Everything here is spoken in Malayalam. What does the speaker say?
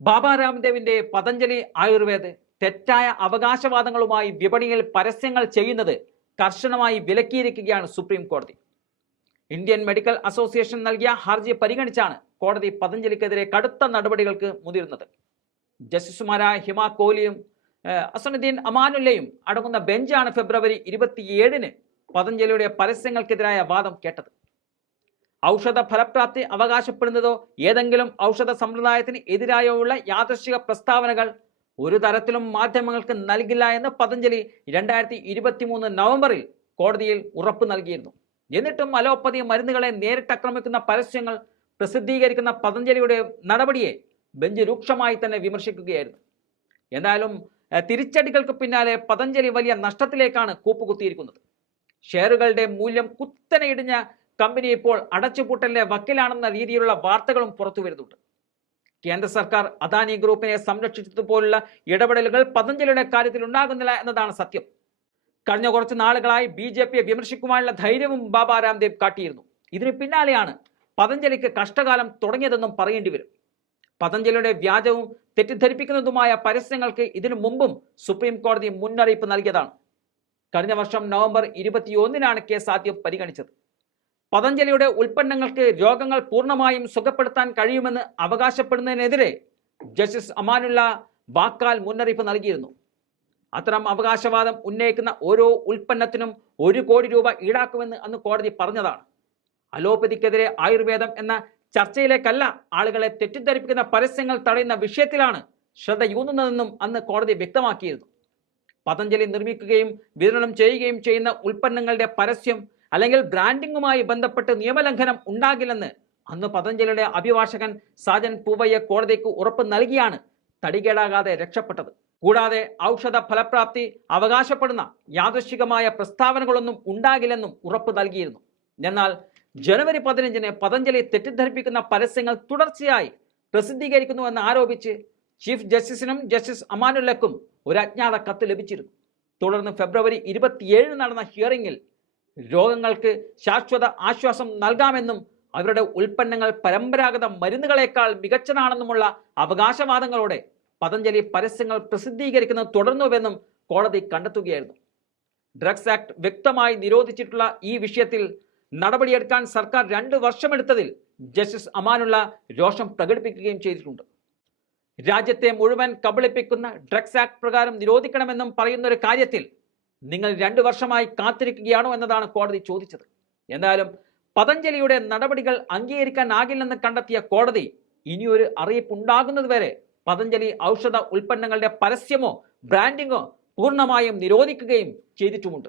ബാബ രാംദേവിന്റെ പതഞ്ജലി ആയുർവേദ് തെറ്റായ അവകാശവാദങ്ങളുമായി വിപണിയിൽ പരസ്യങ്ങൾ ചെയ്യുന്നത് കർശനമായി വിലക്കിയിരിക്കുകയാണ് സുപ്രീം കോടതി. ഇന്ത്യൻ മെഡിക്കൽ അസോസിയേഷൻ നൽകിയ ഹർജി പരിഗണിച്ചാണ് കോടതി പതഞ്ജലിക്കെതിരെ കടുത്ത നടപടികൾക്ക് മുതിരുന്നത് ജസ്റ്റിസുമാരായ ഹിമ കോഹ്ലിയും ഏഹ്, അസനുദ്ദീൻ അമാനുല്ലയും അടങ്ങുന്ന ബെഞ്ചാണ് ഫെബ്രുവരി ഇരുപത്തിയേഴിന് പതഞ്ജലിയുടെ പരസ്യങ്ങൾക്കെതിരായ വാദം കേട്ടത്. ഔഷധ ഫലപ്രാപ്തി അവകാശപ്പെടുന്നതോ ഏതെങ്കിലും ഔഷധ സമ്പ്രദായത്തിന് എതിരായോ ഉള്ള യാദൃശിക പ്രസ്താവനകൾ ഒരു തരത്തിലും മാധ്യമങ്ങൾക്ക് നൽകില്ല എന്ന് പതഞ്ജലി രണ്ടായിരത്തി ഇരുപത്തി മൂന്ന് നവംബറിൽ കോടതിയിൽ ഉറപ്പ് നൽകിയിരുന്നു. എന്നിട്ടും അലോപ്പതി മരുന്നുകളെ നേരിട്ടാക്രമിക്കുന്ന പരസ്യങ്ങൾ പ്രസിദ്ധീകരിക്കുന്ന പതഞ്ജലിയുടെ നടപടിയെ ബെഞ്ച് രൂക്ഷമായി തന്നെ വിമർശിക്കുകയായിരുന്നു. എന്നാലും തിരിച്ചടികൾക്ക് പിന്നാലെ പതഞ്ജലി വലിയ നഷ്ടത്തിലേക്കാണ് കൂപ്പുകുത്തിയിരിക്കുന്നത്. ഷെയറുകളുടെ മൂല്യം കുത്തനെ ഇടിഞ്ഞ കമ്പനി ഇപ്പോൾ അടച്ചുപൂട്ടലിന്റെ വക്കിലാണെന്ന രീതിയിലുള്ള വാർത്തകളും പുറത്തു വരുന്നുണ്ട്. കേന്ദ്ര സർക്കാർ അദാനി ഗ്രൂപ്പിനെ സംരക്ഷിച്ചതുപോലുള്ള ഇടപെടലുകൾ പതഞ്ജലിയുടെ കാര്യത്തിൽ ഉണ്ടാകുന്നില്ല എന്നതാണ് സത്യം. കഴിഞ്ഞ കുറച്ച് നാളുകളായി ബി ജെ പിയെ വിമർശിക്കുവാനുള്ള ധൈര്യവും ബാബ രാംദേവ് കാട്ടിയിരുന്നു. ഇതിന് പിന്നാലെയാണ് പതഞ്ജലിക്ക് കഷ്ടകാലം തുടങ്ങിയതെന്നും പറയേണ്ടി വരും. പതഞ്ജലിയുടെ വ്യാജവും തെറ്റിദ്ധരിപ്പിക്കുന്നതുമായ പരസ്യങ്ങൾക്ക് ഇതിനു മുമ്പും സുപ്രീം കോടതി മുന്നറിയിപ്പ് നൽകിയതാണ്. കഴിഞ്ഞ വർഷം നവംബർ ഇരുപത്തിയൊന്നിനാണ് കേസ് ആദ്യം പരിഗണിച്ചത്. പതഞ്ജലിയുടെ ഉൽപ്പന്നങ്ങൾക്ക് രോഗങ്ങൾ പൂർണമായും സുഖപ്പെടുത്താൻ കഴിയുമെന്ന് അവകാശപ്പെടുന്നതിനെതിരെ ജസ്റ്റിസ് അമാനുള്ള വാക്കാൽ മുന്നറിയിപ്പ് നൽകിയിരുന്നു. അത്തരം അവകാശവാദം ഉന്നയിക്കുന്ന ഓരോ ഉൽപ്പന്നത്തിനും ഒരു കോടി രൂപ ഈടാക്കുമെന്ന് അന്ന് കോടതി പറഞ്ഞതാണ്. അലോപ്പതിക്കെതിരെ ആയുർവേദം എന്ന ചർച്ചയിലേക്കല്ല ആളുകളെ തെറ്റിദ്ധരിപ്പിക്കുന്ന പരസ്യങ്ങൾ തടയുന്ന വിഷയത്തിലാണ് ശ്രദ്ധയൂന്നുന്നതെന്നും അന്ന് കോടതി വ്യക്തമാക്കിയിരുന്നു. പതഞ്ജലി നിർമ്മിക്കുകയും വിതരണം ചെയ്യുകയും ചെയ്യുന്ന ഉൽപ്പന്നങ്ങളുടെ പരസ്യം അല്ലെങ്കിൽ ബ്രാൻഡിങ്ങുമായി ബന്ധപ്പെട്ട് നിയമലംഘനം ഉണ്ടാകില്ലെന്ന് അന്ന് പതഞ്ജലിയുടെ അഭിഭാഷകൻ സാജൻ പൂവയ്യ കോടതിക്ക് ഉറപ്പ് നൽകിയാണ് തടികേടാകാതെ രക്ഷപ്പെട്ടത്. കൂടാതെ ഔഷധ ഫലപ്രാപ്തി അവകാശപ്പെടുന്ന യാദൃശികമായ പ്രസ്താവനകളൊന്നും ഉണ്ടാകില്ലെന്നും ഉറപ്പ് നൽകിയിരുന്നു. എന്നാൽ ജനുവരി പതിനഞ്ചിന് പതഞ്ജലി തെറ്റിദ്ധരിപ്പിക്കുന്ന പരസ്യങ്ങൾ തുടർച്ചയായി പ്രസിദ്ധീകരിക്കുന്നുവെന്ന് ആരോപിച്ച് ചീഫ് ജസ്റ്റിസിനും ജസ്റ്റിസ് അമാനുല്ലക്കും ഒരു അജ്ഞാത കത്ത് ലഭിച്ചിരുന്നു. തുടർന്ന് ഫെബ്രുവരി ഇരുപത്തിയേഴിന് നടന്ന ഹിയറിംഗിൽ രോഗങ്ങൾക്ക് ശാശ്വത ആശ്വാസം നൽകാമെന്നും അവരുടെ ഉൽപ്പന്നങ്ങൾ പരമ്പരാഗത മരുന്നുകളെക്കാൾ മികച്ചതാണെന്നുമുള്ള അവകാശവാദങ്ങളോടെ പതഞ്ജലി പരസ്യങ്ങൾ പ്രസിദ്ധീകരിക്കുന്നത് തുടർന്നുവെന്നും കോടതി കണ്ടെത്തുകയായിരുന്നു. ഡ്രഗ്സ് ആക്ട് വ്യക്തമായി നിരോധിച്ചിട്ടുള്ള ഈ വിഷയത്തിൽ നടപടിയെടുക്കാൻ സർക്കാർ രണ്ട് വർഷമെടുത്തതിൽ ജസ്റ്റിസ് അമാനുള്ള രോഷം പ്രകടിപ്പിക്കുകയും ചെയ്തിട്ടുണ്ട്. രാജ്യത്തെ മുഴുവൻ കബളിപ്പിക്കുന്ന ഡ്രഗ്സ് ആക്ട് പ്രകാരം നിരോധിക്കണമെന്നും പറയുന്ന ഒരു കാര്യത്തിൽ നിങ്ങൾ രണ്ടു വർഷമായി കാത്തിരിക്കുകയാണോ എന്നതാണ് കോടതി ചോദിച്ചത്. എന്നാലും പതഞ്ജലിയുടെ നടപടികൾ അംഗീകരിക്കാനാകില്ലെന്ന് കണ്ടെത്തിയ കോടതി ഇനിയൊരു അറിയിപ്പ് ഉണ്ടാകുന്നതുവരെ പതഞ്ജലി ഔഷധ ഉൽപ്പന്നങ്ങളുടെ പരസ്യമോ ബ്രാൻഡിങ്ങോ പൂർണമായും നിരോധിക്കുകയും ചെയ്തിട്ടുമുണ്ട്.